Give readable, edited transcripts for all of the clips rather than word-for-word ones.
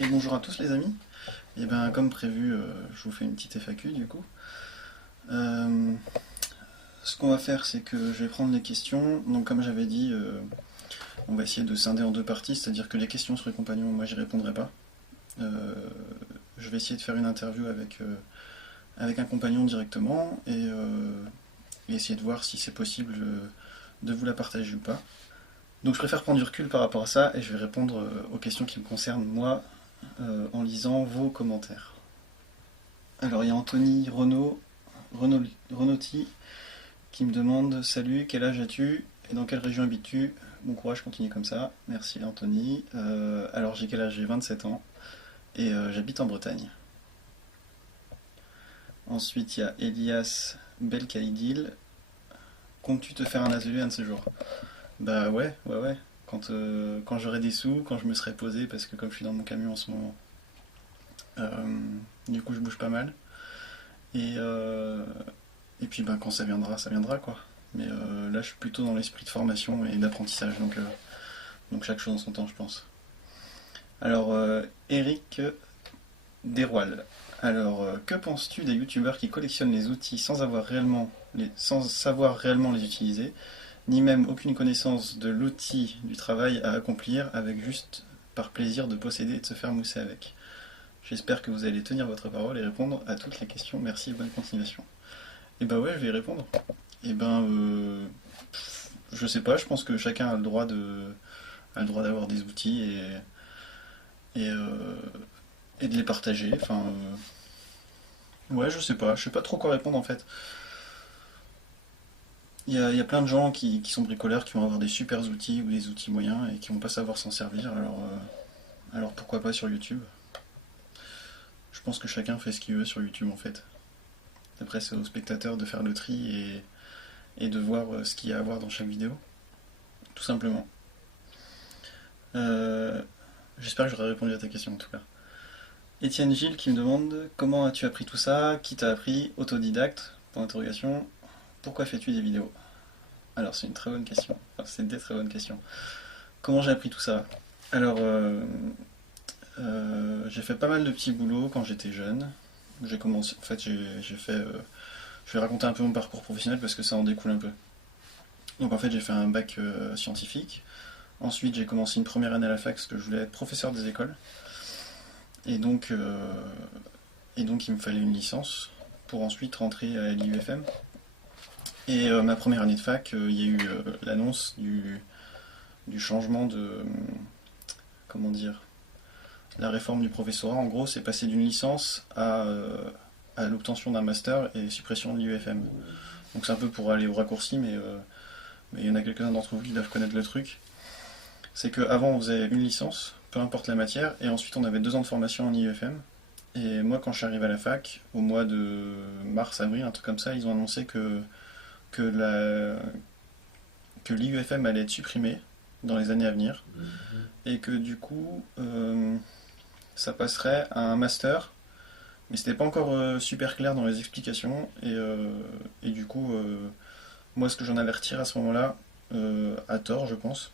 Et bonjour à tous les amis. Et bien comme prévu, je vous fais une petite FAQ du coup. Euh, Ce qu'on va faire, c'est que je vais prendre les questions. Donc comme j'avais dit, on va essayer de scinder en deux parties, c'est-à-dire que les questions sur les compagnons, moi j'y répondrai pas. Euh, je vais essayer de faire une interview avec un compagnon directement et essayer de voir si c'est possible de vous la partager ou pas. Donc je préfère prendre du recul par rapport à ça et je vais répondre aux questions qui me concernent moi en lisant vos commentaires. Alors il y a Anthony Renotti qui me demande: Salut, quel âge as-tu et dans quelle région habites-tu? Bon courage, continue comme ça. Merci Anthony. Alors j'ai quel âge? J'ai 27 ans et j'habite en Bretagne. Ensuite il y a Elias Belkaïdil. Comptes-tu te faire un AZE un de ces jours? Bah ouais, ouais, ouais. Quand j'aurai des sous, quand je me serai posé, parce que comme je suis dans mon camion en ce moment, euh, du coup je bouge pas mal. Et, euh, Et puis ben, quand ça viendra quoi. Mais là, je suis plutôt dans l'esprit de formation et d'apprentissage, donc chaque chose en son temps, je pense. Alors, Eric Desroil. Alors, que penses-tu des youtubeurs qui collectionnent les outils sans savoir réellement les utiliser, ni même aucune connaissance de l'outil du travail à accomplir, avec juste par plaisir de posséder et de se faire mousser avec? J'espère que vous allez tenir votre parole et répondre à toutes les questions. Merci et bonne continuation. Et bah ouais, je vais y répondre. Et ben, je sais pas, je pense que chacun a le droit d'avoir des outils et, euh, et de les partager. Enfin, ouais, je sais pas trop quoi répondre en fait. Il y a plein de gens qui sont bricoleurs, qui vont avoir des super outils ou des outils moyens et qui vont pas savoir s'en servir. Alors pourquoi pas sur YouTube? Je pense que chacun fait ce qu'il veut sur YouTube en fait. Après, c'est aux spectateurs de faire le tri et de voir ce qu'il y a à voir dans chaque vidéo, tout simplement. Euh, J'espère que j'aurai répondu à ta question en tout cas. Étienne Gilles qui me demande: comment as-tu appris tout ça? Qui t'a appris? Autodidacte? Point d'interrogation. Pourquoi fais-tu des vidéos? Alors c'est une très bonne question. Enfin, c'est des très bonnes questions. Comment j'ai appris tout ça? Alors j'ai fait pas mal de petits boulots quand j'étais jeune. J'ai commencé, en fait j'ai fait, je vais raconter un peu mon parcours professionnel parce que ça en découle un peu. Donc en fait j'ai fait un bac scientifique. Ensuite j'ai commencé une première année à la fac parce que je voulais être professeur des écoles. Et donc, euh, et donc il me fallait une licence pour ensuite rentrer à l'IUFM. Et ma première année de fac, il y a eu l'annonce du changement comment dire, la réforme du professorat. En gros, c'est passé d'une licence à l'obtention d'un master et suppression de l'IUFM. Donc c'est un peu pour aller au raccourci, mais il y en a quelques-uns d'entre vous qui doivent connaître le truc. C'est qu'avant, on faisait une licence, peu importe la matière, et ensuite on avait 2 ans de formation en IUFM. Et moi, quand je suis arrivé à la fac, au mois de mars-avril, un truc comme ça, ils ont annoncé que la, que l'IUFM allait être supprimé dans les années à venir, et que du coup, ça passerait à un master, mais c'était pas encore super clair dans les explications, et du coup, moi, ce que j'en avais retiré à ce moment-là, à tort, je pense,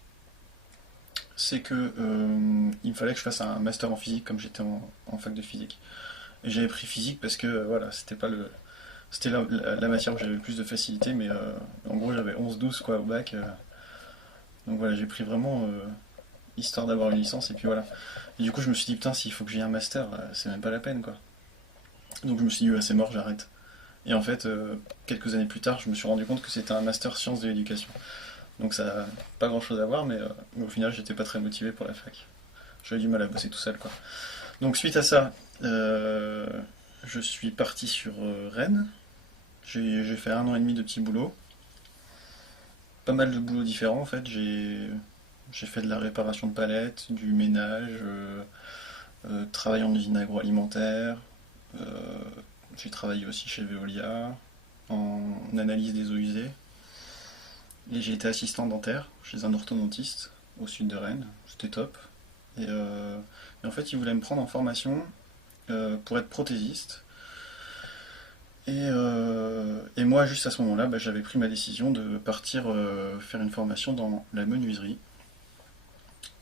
c'est que il me fallait que je fasse un master en physique comme j'étais en fac de physique. Et j'avais pris physique parce que voilà, c'était la matière où j'avais le plus de facilité, mais en gros j'avais 11-12 quoi au bac. Donc voilà, j'ai pris vraiment histoire d'avoir une licence et puis voilà. Et du coup je me suis dit putain, s'il faut que j'ai un master, c'est même pas la peine quoi. Donc je me suis dit ouais, c'est mort, j'arrête. Et en fait, quelques années plus tard, je me suis rendu compte que c'était un master sciences de l'éducation. Donc ça n'a pas grand chose à voir, mais au final j'étais pas très motivé pour la fac. J'avais du mal à bosser tout seul quoi. Donc suite à ça, je suis parti sur Rennes. J'ai fait 1 an et demi de petits boulots. Pas mal de boulots différents en fait. J'ai fait de la réparation de palettes, du ménage, travaillé en usine agroalimentaire. euh, j'ai travaillé aussi chez Veolia en analyse des eaux usées. Et j'ai été assistant dentaire chez un orthodontiste au sud de Rennes. C'était top. Et en fait, il voulait me prendre en formation pour être prothésiste. Et moi, juste à ce moment-là, bah, j'avais pris ma décision de partir faire une formation dans la menuiserie.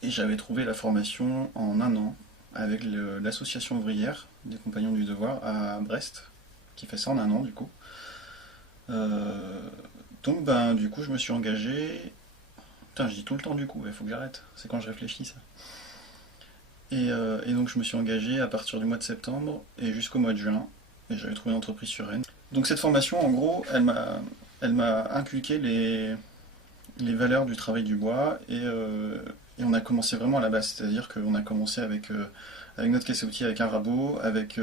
Et j'avais trouvé la formation en 1 an avec l'association ouvrière des Compagnons du Devoir à Brest, qui fait ça en un an du coup. Euh, donc ben du coup je me suis engagé. Putain, je dis tout le temps du coup, il faut que j'arrête, c'est quand je réfléchis ça. Et donc je me suis engagé à partir du mois de septembre et jusqu'au mois de juin, et j'avais trouvé une entreprise sur Rennes. Donc cette formation en gros, elle m'a inculqué les valeurs du travail du bois et on a commencé vraiment à la base, c'est-à-dire qu'on a commencé avec notre caisse à outils, avec un rabot, avec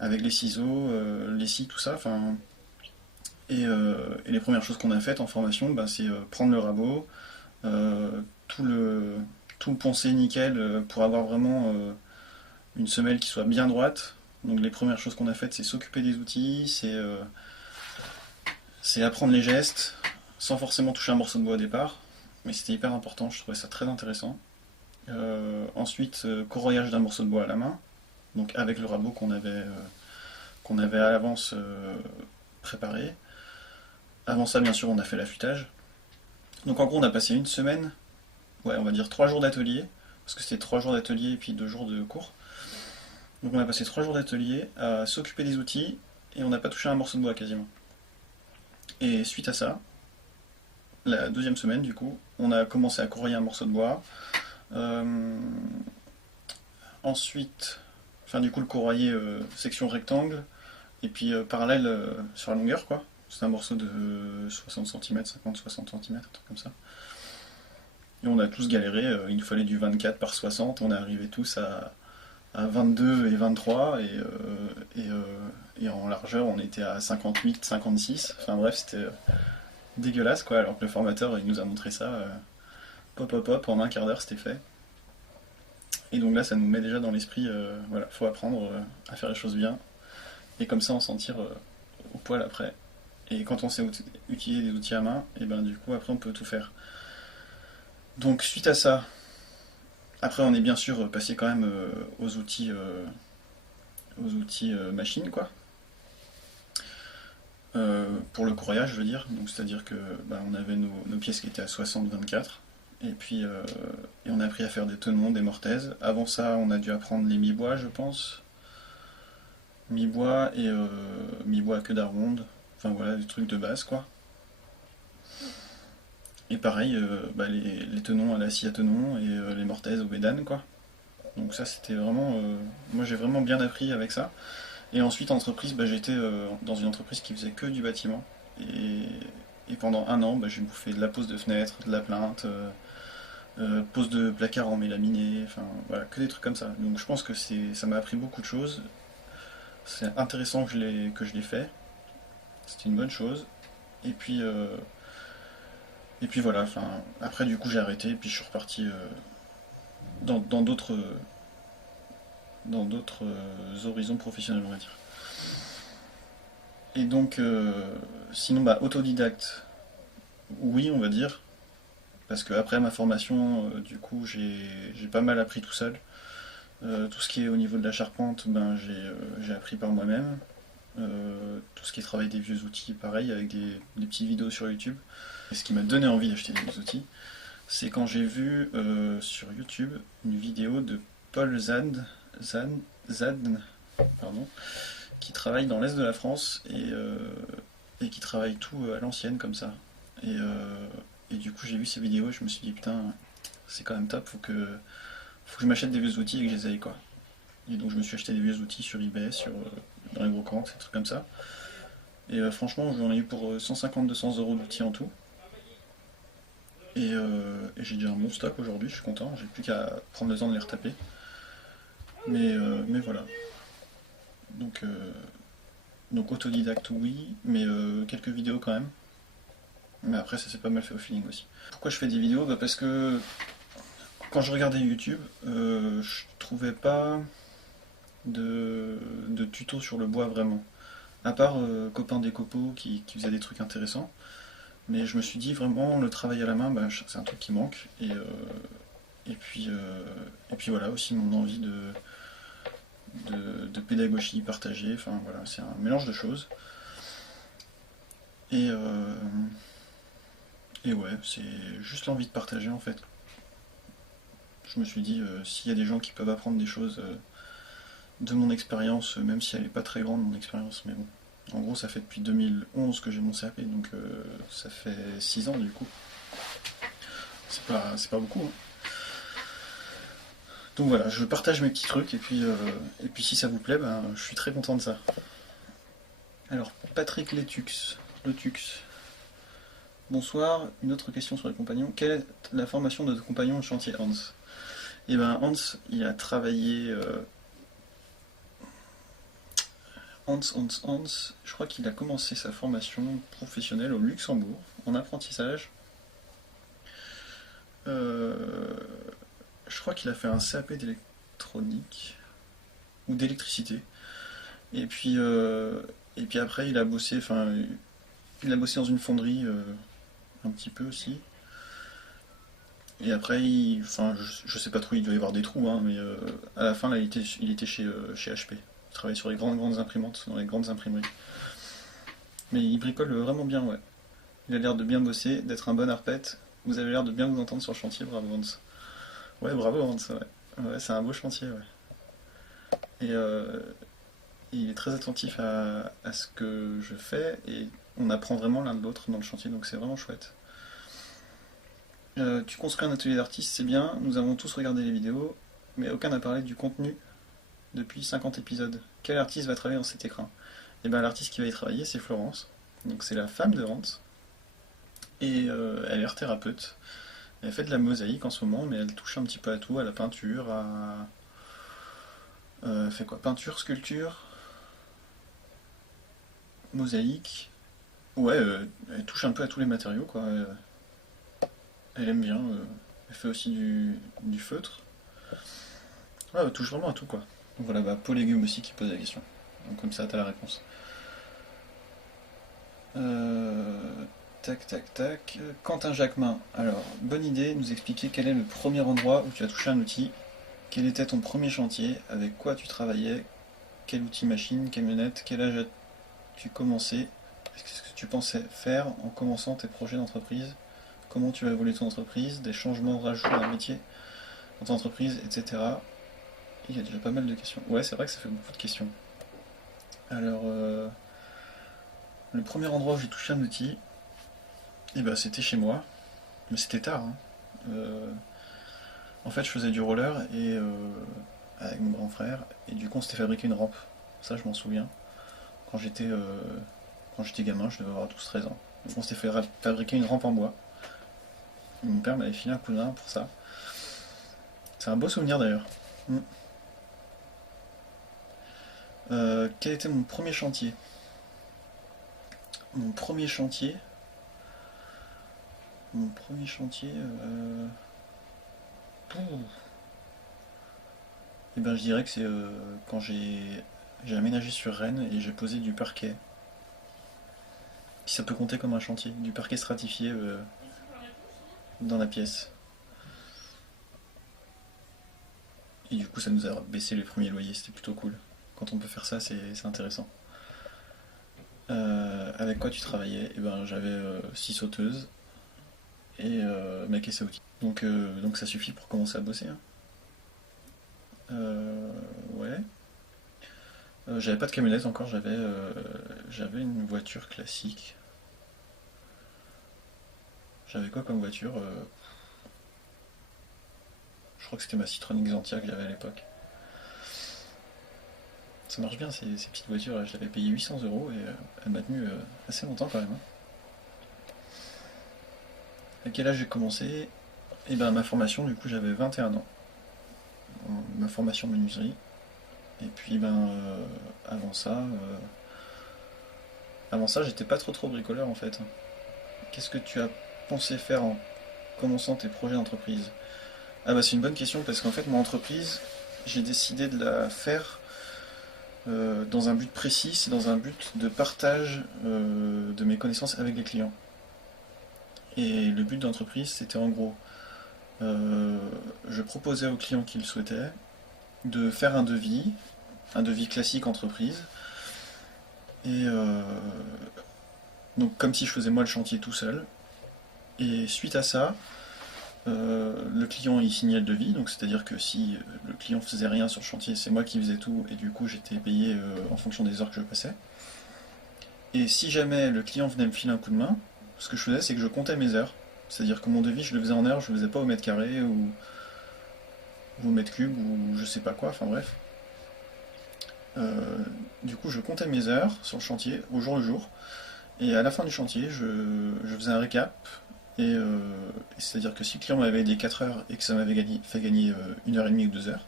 les ciseaux, les scies, tout ça. Enfin, et les premières choses qu'on a faites en formation, bah, c'est prendre le rabot, euh, tout le, tout le poncer nickel pour avoir vraiment une semelle qui soit bien droite. Donc les premières choses qu'on a faites, c'est s'occuper des outils, c'est apprendre les gestes, sans forcément toucher un morceau de bois au départ. Mais c'était hyper important, je trouvais ça très intéressant. Ensuite, corroyage d'un morceau de bois à la main, donc avec le rabot qu'on avait à l'avance préparé. Avant ça, bien sûr, on a fait l'affûtage. Donc en gros, on a passé une semaine, ouais, on va dire 3 jours d'atelier, parce que c'était 3 jours d'atelier et puis 2 jours de cours. Donc on a passé 3 jours d'atelier à s'occuper des outils et on n'a pas touché un morceau de bois quasiment. Et suite à ça, la deuxième semaine du coup, on a commencé à corroyer un morceau de bois. Euh, Ensuite, enfin du coup le corroyer section rectangle et puis parallèle sur la longueur quoi. C'est un morceau de 60 cm, 50-60 cm, un truc comme ça. Et on a tous galéré, il nous fallait du 24 par 60, on est arrivé tous à 22 et 23 et en largeur on était à 58, 56. Enfin bref, c'était dégueulasse quoi, alors que le formateur il nous a montré ça, pop pop pop, en un quart d'heure c'était fait. Et donc là ça nous met déjà dans l'esprit, voilà, faut apprendre à faire les choses bien, et comme ça on s'en tire au poil après. Et quand on sait utiliser des outils à main, et ben du coup après on peut tout faire. Donc suite à ça, après on est bien sûr passé quand même aux outils machines quoi. Pour le courriage je veux dire, donc c'est-à-dire que bah, on avait nos pièces qui étaient à 60-24, et puis et on a appris à faire des tenons, des mortaises. Avant ça on a dû apprendre les mi-bois je pense, mi-bois et mi-bois à queue d'aronde, enfin voilà des trucs de base quoi. Et pareil, bah, les tenons à la scie à tenon et les mortaises au bédane quoi. Donc ça c'était vraiment, moi j'ai vraiment bien appris avec ça. Et ensuite en entreprise, bah, j'étais dans une entreprise qui faisait que du bâtiment. Et, et pendant un an, bah, j'ai bouffé de la pose de fenêtre, de la plinthe, pose de placard en mélaminé, enfin voilà, que des trucs comme ça. Donc je pense que ça m'a appris beaucoup de choses. C'est intéressant que je l'ai fait. C'était une bonne chose. Et puis, euh, et puis voilà, enfin, après du coup j'ai arrêté et puis je suis reparti dans d'autres horizons professionnels on va dire. Et donc sinon bah autodidacte, oui on va dire, parce que après ma formation du coup j'ai pas mal appris tout seul. Tout ce qui est au niveau de la charpente, ben j'ai appris par moi-même. Tout ce qui est travail des vieux outils, pareil, avec des petites vidéos sur YouTube. Et ce qui m'a donné envie d'acheter des vieux outils, c'est quand j'ai vu sur YouTube une vidéo de Paul Zadn, pardon, qui travaille dans l'est de la France et qui travaille tout à l'ancienne comme ça. Et du coup j'ai vu ces vidéos et je me suis dit putain, c'est quand même top, faut que je m'achète des vieux outils et que je les aille quoi. Et donc je me suis acheté des vieux outils sur eBay, dans les brocantes, des trucs comme ça. Et franchement j'en ai eu pour 150-200 euros d'outils en tout. Et j'ai déjà un bon stock aujourd'hui, je suis content, j'ai plus qu'à prendre le temps de les retaper. Mais voilà. Donc, euh, donc autodidacte oui, mais quelques vidéos quand même. Mais après ça s'est pas mal fait au feeling aussi. Pourquoi je fais des vidéos? Bah parce que quand je regardais YouTube, je trouvais pas de tuto sur le bois vraiment. À part Copain des copeaux qui faisait des trucs intéressants. Mais je me suis dit vraiment le travail à la main, bah, c'est un truc qui manque. Et puis voilà aussi mon envie de pédagogie partagée. Enfin voilà, c'est un mélange de choses. Et, euh, et ouais, c'est juste l'envie de partager en fait. Je me suis dit, s'il y a des gens qui peuvent apprendre des choses de mon expérience, même si elle n'est pas très grande, mon expérience, mais bon. En gros, ça fait depuis 2011 que j'ai mon CAP, donc ça fait 6 ans du coup. C'est pas beaucoup, hein. Donc voilà, je partage mes petits trucs, et puis si ça vous plaît, ben, je suis très content de ça. Alors, Patrick Letux. Bonsoir, une autre question sur les compagnons. Quelle est la formation de notre compagnon de chantier Hans? Eh ben Hans, il a travaillé... Hans, je crois qu'il a commencé sa formation professionnelle au Luxembourg, en apprentissage. Je crois qu'il a fait un CAP d'électronique, ou d'électricité. Et puis après, il a bossé dans une fonderie un petit peu aussi. Et après, je sais pas trop, il doit y avoir des trous, hein, mais à la fin, là, il était chez HP. Il travaillait sur les grandes imprimantes, dans les grandes imprimeries. Mais il bricole vraiment bien, ouais. Il a l'air de bien bosser, d'être un bon arpète. Vous avez l'air de bien vous entendre sur le chantier, bravo Hans. Ouais, bravo Hans, ouais. Ouais, c'est un beau chantier, ouais. Et il est très attentif à ce que je fais, et on apprend vraiment l'un de l'autre dans le chantier, donc c'est vraiment chouette. Tu construis un atelier d'artiste, c'est bien, nous avons tous regardé les vidéos, mais aucun n'a parlé du contenu depuis 50 épisodes. Quel artiste va travailler dans cet écran? Et bien l'artiste qui va y travailler, c'est Florence, donc c'est la femme de Hans, et elle est art thérapeute. Elle fait de la mosaïque en ce moment, mais elle touche un petit peu à tout, à la peinture, elle fait quoi? Peinture, sculpture, mosaïque. Ouais, elle touche un peu à tous les matériaux, quoi. Elle aime bien. Elle fait aussi du feutre. Ouais, elle touche vraiment à tout, quoi. Donc voilà, bah, Paul Légume aussi qui pose la question. Donc comme ça, t'as la réponse. Euh, Tac, tac, tac. Quentin Jacquemin. Alors, bonne idée, nous expliquer quel est le premier endroit où tu as touché un outil. Quel était ton premier chantier? Avec quoi tu travaillais? Quel outil machine? Camionnette? Quel âge as-tu commencé? Qu'est-ce que tu pensais faire en commençant tes projets d'entreprise? Comment tu as évolué ton entreprise? Des changements de rajout dans un métier dans ton entreprise, etc. Il y a déjà pas mal de questions. Ouais, c'est vrai que ça fait beaucoup de questions. Alors, le premier endroit où j'ai touché un outil, eh ben, c'était chez moi. Mais c'était tard, hein. En fait, je faisais du roller avec mon grand frère, et du coup, on s'était fabriqué une rampe. Ça, je m'en souviens. Quand j'étais quand j'étais gamin, je devais avoir 12-13 ans. Donc, on s'était fait fabriquer une rampe en bois. Et mon père m'avait filé un coup de main pour ça. C'est un beau souvenir d'ailleurs. Mm. Quel était mon premier chantier? Mon premier chantier. Mon premier chantier. Eh ben, je dirais que c'est quand j'ai aménagé sur Rennes et j'ai posé du parquet. Si ça peut compter comme un chantier, du parquet stratifié dans la pièce. Et du coup, ça nous a baissé les premiers loyers, c'était plutôt cool. Quand on peut faire ça, c'est intéressant. Avec quoi tu travaillais? Eh ben, j'avais 6 sauteuses et ma caisse à outils. Donc ça suffit pour commencer à bosser, hein. Ouais. J'avais pas de camionnette encore, j'avais une voiture classique. J'avais quoi comme voiture? Je crois que c'était ma Citroën Xantia que j'avais à l'époque. Ça marche bien ces petites voitures, là. Je l'avais payé 800 € et elle m'a tenu assez longtemps quand même, hein. À quel âge j'ai commencé? Eh ben ma formation, du coup, j'avais 21 ans. Ma formation menuiserie. Et puis avant ça, j'étais pas trop bricoleur en fait. Qu'est-ce que tu as pensé faire en commençant tes projets d'entreprise? Ah bah c'est une bonne question parce qu'en fait mon entreprise, j'ai décidé de la faire dans un but précis, c'est dans un but de partage de mes connaissances avec les clients. Et le but de l'entreprise, c'était en gros, euh, je proposais aux clients qui le souhaitaient de faire un devis classique entreprise, et donc comme si je faisais moi le chantier tout seul. Et suite à ça, Le client il signait le devis, donc c'est-à-dire que si le client faisait rien sur le chantier, c'est moi qui faisais tout, et du coup j'étais payé en fonction des heures que je passais. Et si jamais le client venait me filer un coup de main, ce que je faisais c'est que je comptais mes heures. C'est-à-dire que mon devis je le faisais en heures, je le faisais pas au mètre carré ou au mètre cube ou je sais pas quoi, enfin bref. Euh, du coup je comptais mes heures sur le chantier au jour le jour, et à la fin du chantier je faisais un récap. Et c'est-à-dire que si le client m'avait aidé 4 heures et que ça m'avait fait gagner 1 heure et demie ou 2 heures,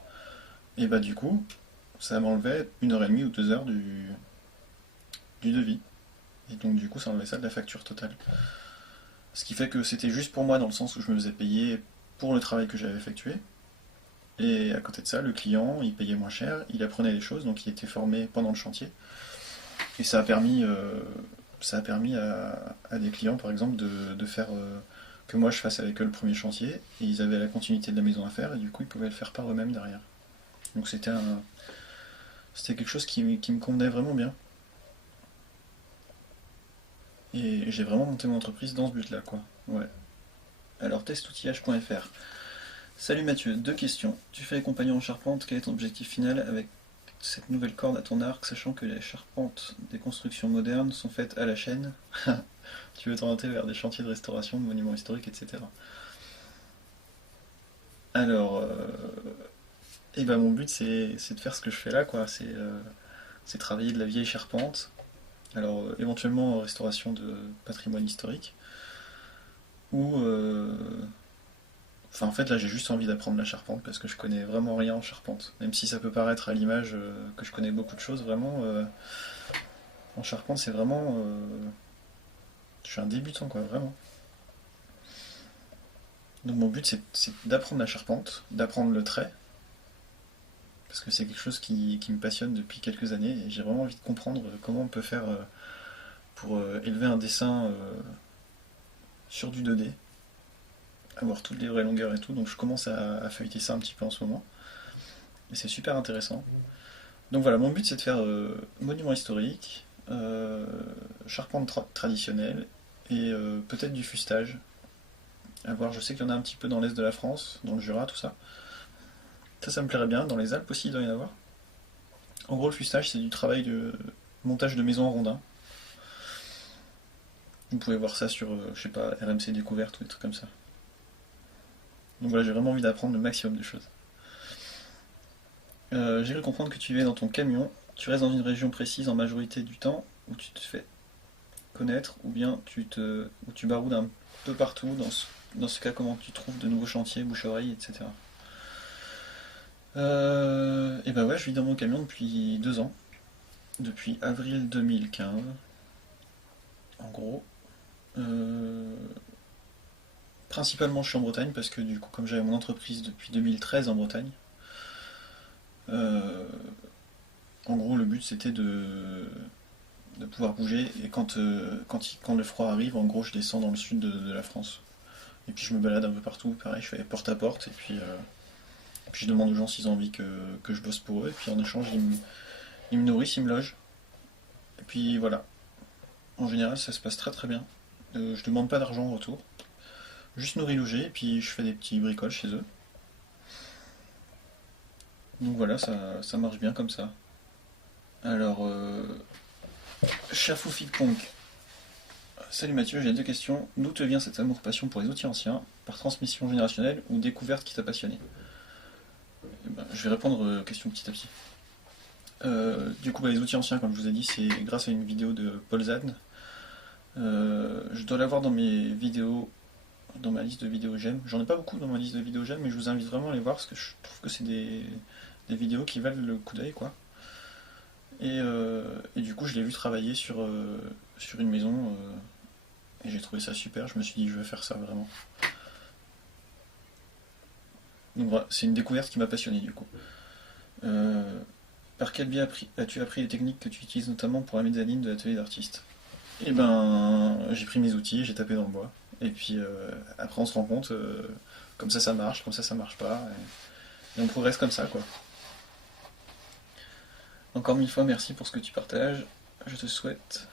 et bah du coup, ça m'enlevait 1 heure et demie ou 2 heures du devis. Et donc du coup, ça enlevait ça de la facture totale. Ce qui fait que c'était juste pour moi dans le sens où je me faisais payer pour le travail que j'avais effectué. Et à côté de ça, le client, il payait moins cher, il apprenait des choses, donc il était formé pendant le chantier. Et ça a permis à des clients, par exemple, de faire que moi je fasse avec eux le premier chantier, et ils avaient la continuité de la maison à faire, et du coup ils pouvaient le faire par eux-mêmes derrière. Donc c'était quelque chose qui me convenait vraiment bien. Et j'ai vraiment monté mon entreprise dans ce but-là, quoi. Ouais. Alors, testoutillage.fr. Salut Mathieu, deux questions. Tu fais les compagnons en charpente, quel est ton objectif final avec cette nouvelle corde à ton arc, sachant que les charpentes des constructions modernes sont faites à la chaîne? Tu veux t'orienter vers des chantiers de restauration, de monuments historiques, etc. Alors, et ben mon but c'est de faire ce que je fais là, quoi. C'est travailler de la vieille charpente. Alors, éventuellement restauration de patrimoine historique. Ou, enfin, en fait, là, j'ai juste envie d'apprendre la charpente parce que je connais vraiment rien en charpente. Même si ça peut paraître à l'image que je connais beaucoup de choses, vraiment, en charpente, c'est vraiment. Je suis un débutant, quoi, vraiment. Donc, mon but, c'est d'apprendre la charpente, d'apprendre le trait, parce que c'est quelque chose qui me passionne depuis quelques années et j'ai vraiment envie de comprendre comment on peut faire pour élever un dessin sur du 2D, avoir toutes les vraies longueurs et tout. Donc, je commence à feuilleter ça un petit peu en ce moment et c'est super intéressant. Donc voilà, mon but c'est de faire monument historique, charpente traditionnelle et peut-être du fustage. À voir, je sais qu'il y en a un petit peu dans l'est de la France, dans le Jura, tout ça. Ça me plairait bien. Dans les Alpes aussi, il doit y en avoir. En gros, le fustage, c'est du travail de montage de maisons en rondin. Vous pouvez voir ça sur, je sais pas, RMC Découverte ou des trucs comme ça. Donc voilà, j'ai vraiment envie d'apprendre le maximum de choses. J'ai cru comprendre que tu vivais dans ton camion. Tu restes dans une région précise en majorité du temps où tu te fais connaître ou bien ou tu baroudes un peu partout. Dans ce cas, comment tu trouves de nouveaux chantiers, bouche-oreille, etc. Et bah ouais, je vis dans mon camion depuis 2 ans. Depuis avril 2015, en gros. Euh, Principalement, je suis en Bretagne parce que du coup, comme j'avais mon entreprise depuis 2013 en Bretagne, euh, en gros, le but c'était de pouvoir bouger. Et quand le froid arrive, en gros, je descends dans le sud de la France. Et puis je me balade un peu partout. Pareil, je fais porte à porte. Et puis je demande aux gens s'ils ont envie que je bosse pour eux. Et puis en échange, ils me nourrissent, ils me logent. Et puis voilà. En général, ça se passe très très bien. Je demande pas d'argent en retour. Juste nourri logé. Et puis je fais des petits bricoles chez eux. Donc voilà, ça marche bien comme ça. Alors, Chafoufik Pong. Salut Mathieu, j'ai deux questions. D'où te vient cet amour-passion pour les outils anciens? Par transmission générationnelle ou découverte qui t'a passionné? Eh ben, je vais répondre aux questions petit à petit. Du coup, les outils anciens, comme je vous ai dit, c'est grâce à une vidéo de Paul Zad. Je dois l'avoir dans mes vidéos, dans ma liste de vidéos j'aime. J'en ai pas beaucoup dans ma liste de vidéos j'aime, mais je vous invite vraiment à les voir parce que je trouve que c'est des vidéos qui valent le coup d'œil, quoi. Et du coup, je l'ai vu travailler sur une maison et j'ai trouvé ça super. Je me suis dit, je vais faire ça vraiment. Donc voilà, c'est une découverte qui m'a passionné du coup. Euh, Par quel biais as-tu appris les techniques que tu utilises notamment pour la mezzanine de l'atelier d'artiste? Eh ben, j'ai pris mes outils, j'ai tapé dans le bois. Et puis après, on se rend compte, comme ça marche, comme ça marche pas. Et on progresse comme ça, quoi. Encore mille fois, merci pour ce que tu partages. Je te souhaite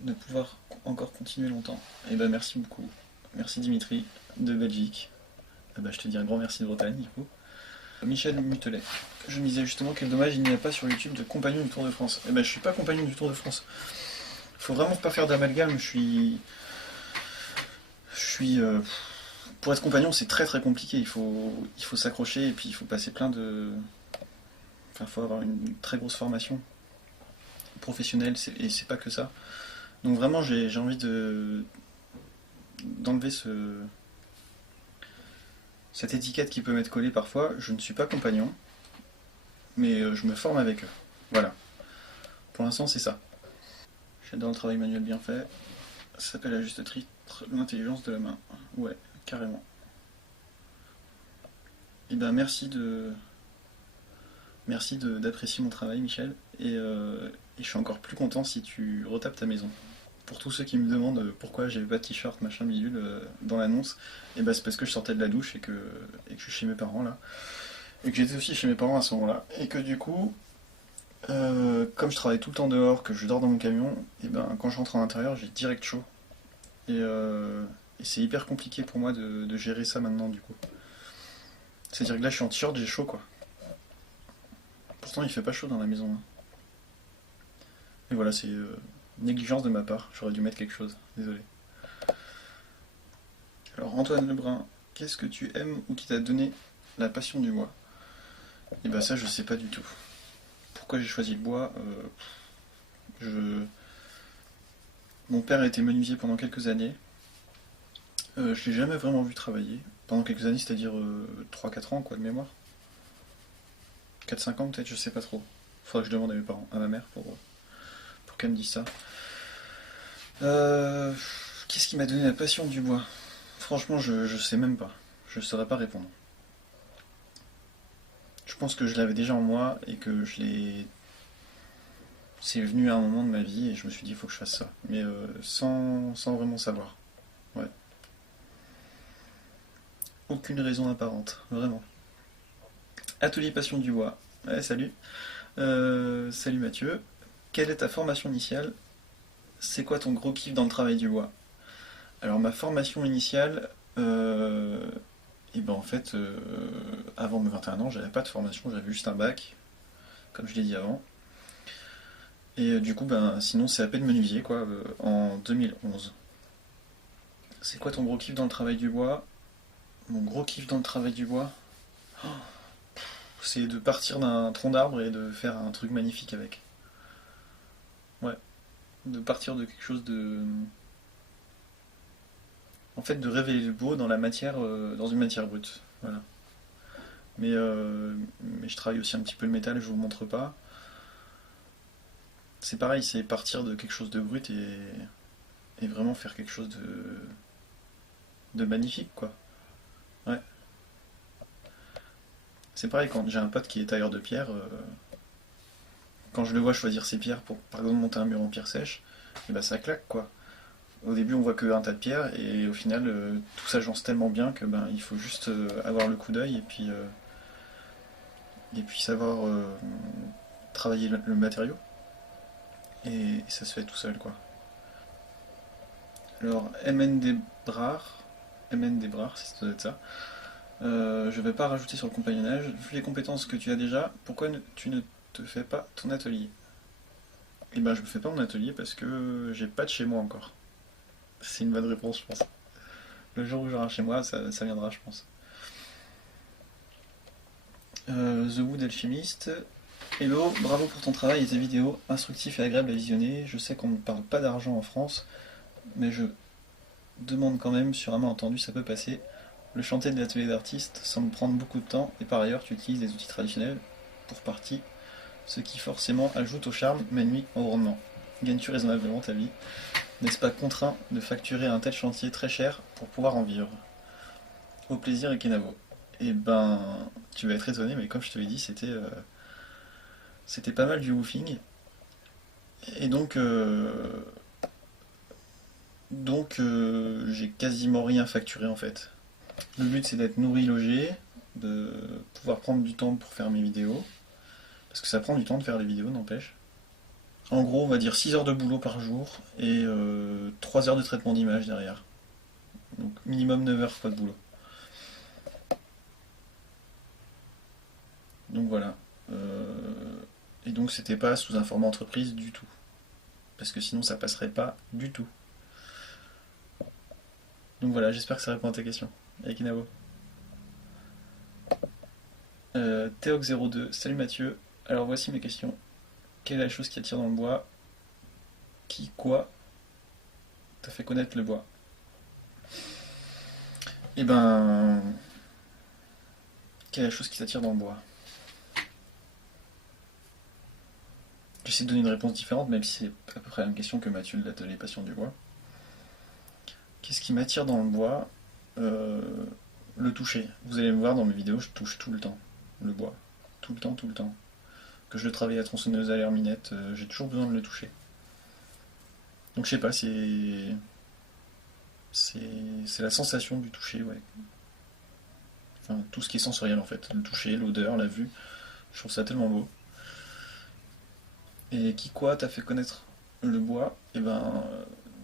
de pouvoir encore continuer longtemps. Et ben, merci beaucoup. Merci Dimitri. de Belgique. Ah bah, je te dis un grand merci de Bretagne, du coup. Michel Mutelet. Je me disais justement quel dommage il n'y a pas sur YouTube de compagnon du Tour de France. Eh ben je suis pas compagnon du Tour de France. Faut vraiment pas faire d'amalgame, je suis. Pour être compagnon c'est très très compliqué, il faut s'accrocher et puis il faut passer plein de. Enfin il faut avoir une très grosse formation professionnelle et c'est pas que ça. Donc vraiment j'ai envie d'enlever cette étiquette qui peut m'être collée parfois. Je ne suis pas compagnon, mais je me forme avec eux. Voilà. Pour l'instant, c'est ça. J'adore le travail manuel bien fait. Ça s'appelle à juste titre l'intelligence de la main. Ouais, carrément. Et ben d'apprécier mon travail, Michel. Et je suis encore plus content si tu retapes ta maison. Pour tous ceux qui me demandent pourquoi j'avais pas de t-shirt machin bidule dans l'annonce, et ben c'est parce que je sortais de la douche et que je suis chez mes parents là. Et que j'étais aussi chez mes parents à ce moment-là. Et que du coup, comme je travaille tout le temps dehors, que je dors dans mon camion, et ben quand je rentre en intérieur, j'ai direct chaud. Et c'est hyper compliqué pour moi de gérer ça maintenant du coup. C'est-à-dire que là je suis en t-shirt, j'ai chaud quoi. Pourtant il fait pas chaud dans la maison, hein. Et voilà, c'est négligence de ma part, j'aurais dû mettre quelque chose, désolé. Alors Antoine Lebrun, qu'est-ce que tu aimes ou qui t'a donné la passion du bois? Et ben ça je sais pas du tout. Pourquoi j'ai choisi le bois? Je... Mon père a été menuisier pendant quelques années. Je l'ai jamais vraiment vu travailler. Pendant quelques années, c'est-à-dire 3-4 ans quoi de mémoire. 4-5 ans peut-être, je sais pas trop. Faudrait que je demande à mes parents, à ma mère pour qu'elle me dise ça. Qu'est-ce qui m'a donné la passion du bois? Franchement, je sais même pas. Je saurais pas répondre. Je pense que je l'avais déjà en moi et que je l'ai. C'est venu à un moment de ma vie et je me suis dit il faut que je fasse ça. Mais sans vraiment savoir. Ouais. Aucune raison apparente, vraiment. Atelier passion du bois. Ouais, salut. Salut Mathieu. Quelle est ta formation initiale? C'est quoi ton gros kiff dans le travail du bois? Alors ma formation initiale, et ben en fait, avant mes 21 ans, j'avais pas de formation, j'avais juste un bac, comme je l'ai dit avant. Et du coup, ben sinon c'est CAP de menuisier quoi, en 2011. C'est quoi ton gros kiff dans le travail du bois? Mon gros kiff dans le travail du bois, c'est de partir d'un tronc d'arbre et de faire un truc magnifique avec. Ouais, de partir de quelque chose de. En fait, de révéler le beau dans la matière, dans une matière brute. Voilà. Mais je travaille aussi un petit peu le métal, je vous le montre pas. C'est pareil, c'est partir de quelque chose de brut et vraiment faire quelque chose de magnifique, quoi. Ouais. C'est pareil, quand j'ai un pote qui est tailleur de pierre, quand je le vois choisir ses pierres pour, par exemple, monter un mur en pierre sèche, et bah ça claque, quoi. Au début, on voit qu'un tas de pierres, et au final, tout s'agence tellement bien que ben, il faut juste avoir le coup d'œil et puis savoir travailler le matériau. Et ça se fait tout seul, quoi. Alors, MN Desbrars, si ça doit être ça. Je vais pas rajouter sur le compagnonnage. Vu les compétences que tu as déjà, pourquoi tu ne te fais pas ton atelier? Eh ben, je me fais pas mon atelier parce que j'ai pas de chez moi encore. C'est une bonne réponse, je pense. Le jour où j'aurai un chez moi, ça viendra, je pense. The Wood Alchemist. Hello, bravo pour ton travail et tes vidéos, instructifs et agréables à visionner. Je sais qu'on ne parle pas d'argent en France, mais je demande quand même, sur un malentendu, ça peut passer. Le chantier de l'atelier d'artiste semble prendre beaucoup de temps, et par ailleurs, tu utilises des outils traditionnels pour partie, ce qui forcément ajoute au charme, mais nuit au rendement. Gagnes-tu raisonnablement ta vie? N'est-ce pas contraint de facturer un tel chantier très cher pour pouvoir en vivre? Au plaisir et Kenavo. Eh ben, tu vas être étonné, mais comme je te l'ai dit, c'était pas mal du woofing. Et donc j'ai quasiment rien facturé en fait. Le but c'est d'être nourri, logé, de pouvoir prendre du temps pour faire mes vidéos. Parce que ça prend du temps de faire les vidéos, n'empêche. En gros, on va dire 6 heures de boulot par jour et 3 heures de traitement d'image derrière. Donc minimum 9 heures quoi de boulot. Donc voilà. Et donc c'était pas sous un format entreprise du tout. Parce que sinon ça passerait pas du tout. Donc voilà, j'espère que ça répond à ta question. Avec Inavo. Théox02, salut Mathieu. Alors voici mes questions. Quelle est la chose qui attire dans le bois? Qui, quoi, t'a fait connaître le bois? Eh ben, quelle est la chose qui t'attire dans le bois? J'essaie de donner une réponse différente, même si c'est à peu près la même question que Mathieu de l'atelier Passion du bois. Qu'est-ce qui m'attire dans le bois? Euh, le toucher. Vous allez me voir dans mes vidéos, je touche tout le temps le bois. Tout le temps, tout le temps. Que je le travaille à tronçonneuse à l'herminette, j'ai toujours besoin de le toucher. Donc je sais pas, c'est la sensation du toucher, ouais. Enfin, tout ce qui est sensoriel en fait. Le toucher, l'odeur, la vue. Je trouve ça tellement beau. Et qui quoi t'a fait connaître le bois? Et ben,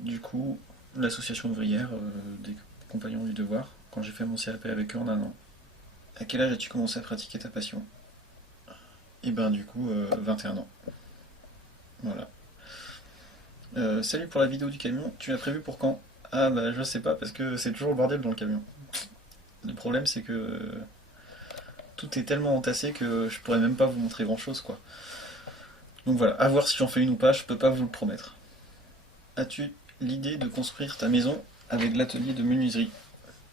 du coup, l'association ouvrière des compagnons du devoir, quand j'ai fait mon CAP avec eux en un an. À quel âge as-tu commencé à pratiquer ta passion? Et ben, du coup, 21 ans. Voilà. Salut pour la vidéo du camion, tu l'as prévu pour quand? Ah bah je sais pas parce que c'est toujours le bordel dans le camion. Le problème c'est que tout est tellement entassé que je pourrais même pas vous montrer grand chose quoi. Donc voilà, à voir si j'en fais une ou pas, je peux pas vous le promettre. As-tu l'idée de construire ta maison avec l'atelier de menuiserie?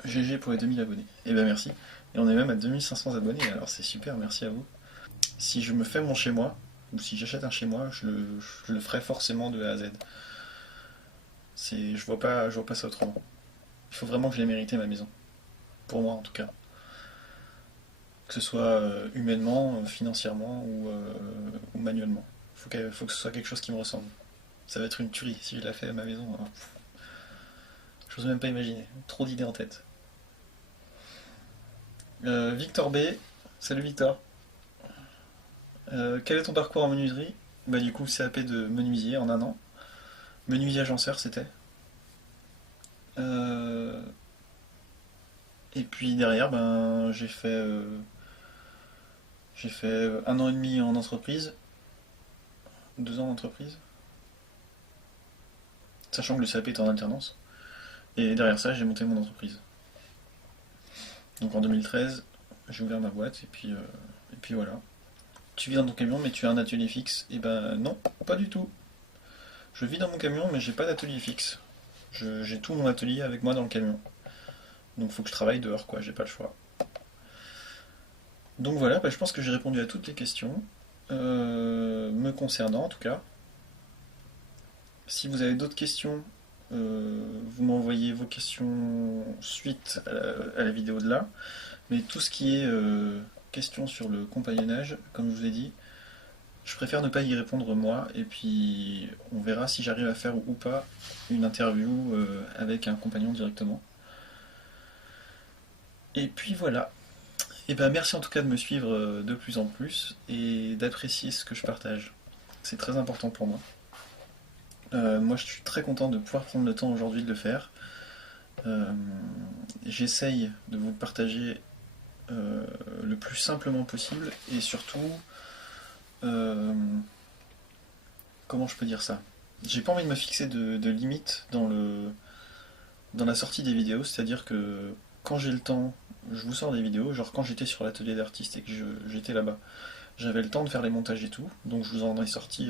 GG pour les 2000 abonnés. Eh ben merci. Et on est même à 2500 abonnés, alors c'est super, merci à vous. Si je me fais mon chez moi, ou si j'achète un chez moi, je le ferai forcément de A à Z. Je vois pas ça autrement. Il faut vraiment que je l'ai mérité ma maison. Pour moi en tout cas. Que ce soit humainement, financièrement ou manuellement. Faut que ce soit quelque chose qui me ressemble. Ça va être une tuerie si je la fais à ma maison. Hein. J'ose même pas imaginer. Trop d'idées en tête. Victor B. Salut Victor. Quel est ton parcours en menuiserie? Bah du coup CAP de menuisier en un an. Menuisier agenceur c'était. Euh, et puis derrière ben j'ai fait un an et demi en entreprise, 2 ans en entreprise, sachant que le CAP était en alternance. Et derrière ça, j'ai monté mon entreprise. Donc en 2013, j'ai ouvert ma boîte et puis voilà. Tu vis dans ton camion, mais tu as un atelier fixe? Et ben non, pas du tout. Je vis dans mon camion, mais j'ai pas d'atelier fixe. J'ai tout mon atelier avec moi dans le camion. Donc faut que je travaille dehors, quoi, j'ai pas le choix. Donc voilà, bah, je pense que j'ai répondu à toutes les questions, me concernant en tout cas. Si vous avez d'autres questions, vous m'envoyez vos questions suite à la vidéo de là. Mais tout ce qui est questions sur le compagnonnage, comme je vous ai dit, je préfère ne pas y répondre moi. Et puis on verra si j'arrive à faire ou pas une interview avec un compagnon directement. Et puis voilà. Et ben merci en tout cas de me suivre de plus en plus et d'apprécier ce que je partage. C'est très important pour moi. Moi je suis très content de pouvoir prendre le temps aujourd'hui de le faire. Euh, J'essaye de vous le partager le plus simplement possible et surtout, euh, comment je peux dire ça? J'ai pas envie de me fixer de limites dans la sortie des vidéos, c'est-à-dire que quand j'ai le temps, je vous sors des vidéos, genre quand j'étais sur l'atelier d'artiste et que j'étais là-bas, j'avais le temps de faire les montages et tout, donc je vous en ai sorti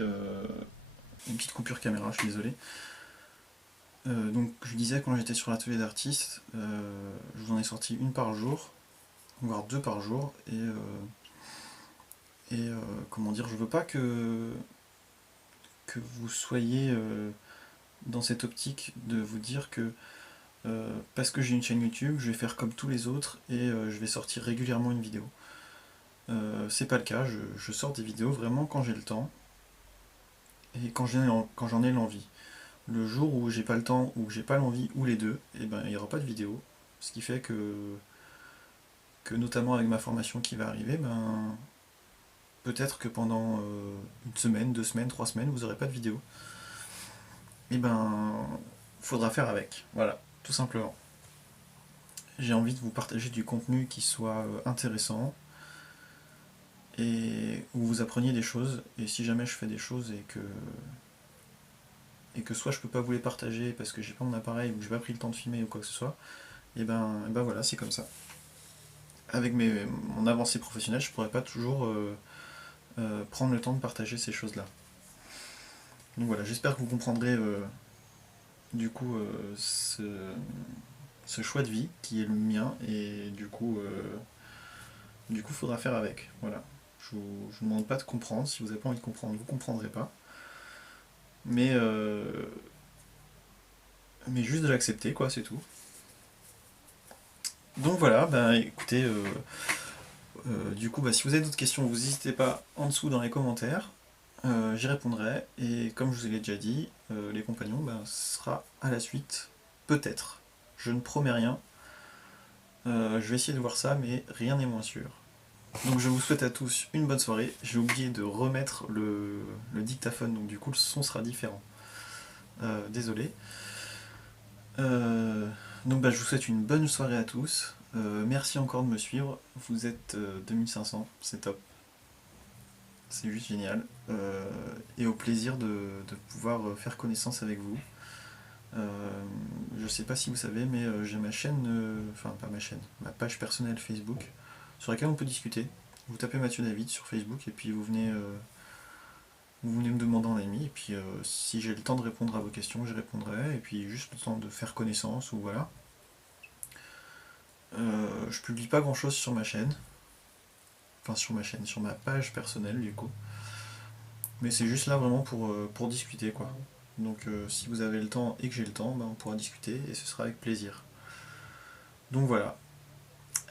une petite coupure caméra, je suis désolé. Donc je disais quand j'étais sur l'atelier d'artiste, je vous en ai sorti une par jour, voire deux par jour, comment dire, je veux pas que vous soyez dans cette optique de vous dire que parce que j'ai une chaîne YouTube, je vais faire comme tous les autres et je vais sortir régulièrement une vidéo. C'est pas le cas, je sors des vidéos vraiment quand j'ai le temps et quand j'en ai l'envie. Le jour où j'ai pas le temps, ou que j'ai pas l'envie, ou les deux, et ben il n'y aura pas de vidéo. Ce qui fait que notamment avec ma formation qui va arriver, ben peut-être que pendant une semaine, 2 semaines, 3 semaines, vous n'aurez pas de vidéo. Et ben faudra faire avec. Voilà, tout simplement. j'ai envie de vous partager du contenu qui soit intéressant et où vous appreniez des choses. Et si jamais je fais des choses et que soit je peux pas vous les partager parce que j'ai pas mon appareil ou que j'ai pas pris le temps de filmer ou quoi que ce soit, et ben voilà, c'est comme ça. Avec mon avancée professionnelle, je pourrais pas toujours prendre le temps de partager ces choses-là. Donc voilà, j'espère que vous comprendrez du coup ce choix de vie qui est le mien et du coup faudra faire avec. Voilà. Je vous demande pas de comprendre, si vous n'avez pas envie de comprendre, vous comprendrez pas. Mais, mais juste de l'accepter, quoi, c'est tout. Donc voilà, bah écoutez, du coup, bah, si vous avez d'autres questions, vous n'hésitez pas en dessous dans les commentaires. J'y répondrai. Et comme je vous l'ai déjà dit, les compagnons, bah, ce sera à la suite. Peut-être. Je ne promets rien. Je vais essayer de voir ça, mais rien n'est moins sûr. Donc je vous souhaite à tous une bonne soirée. J'ai oublié de remettre le dictaphone, donc du coup le son sera différent. Désolé. Donc bah, je vous souhaite une bonne soirée à tous. Merci encore de me suivre. Vous êtes 2500, c'est top. C'est juste génial. Et au plaisir de pouvoir faire connaissance avec vous. Je sais pas si vous savez, mais j'ai ma chaîne, enfin pas ma chaîne, ma page personnelle Facebook, sur laquelle on peut discuter. Vous tapez Mathieu David sur Facebook et puis vous venez me demander en ami. Et puis si j'ai le temps de répondre à vos questions, je répondrai. Et puis juste le temps de faire connaissance ou voilà. Je publie pas grand chose sur ma chaîne, enfin sur ma chaîne, sur ma page personnelle du coup. Mais c'est juste là vraiment pour discuter quoi. Donc si vous avez le temps et que j'ai le temps, bah, on pourra discuter et ce sera avec plaisir. Donc voilà.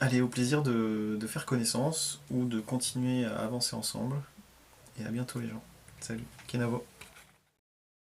Allez, au plaisir de faire connaissance ou de continuer à avancer ensemble. Et à bientôt les gens. Salut, Kenavo.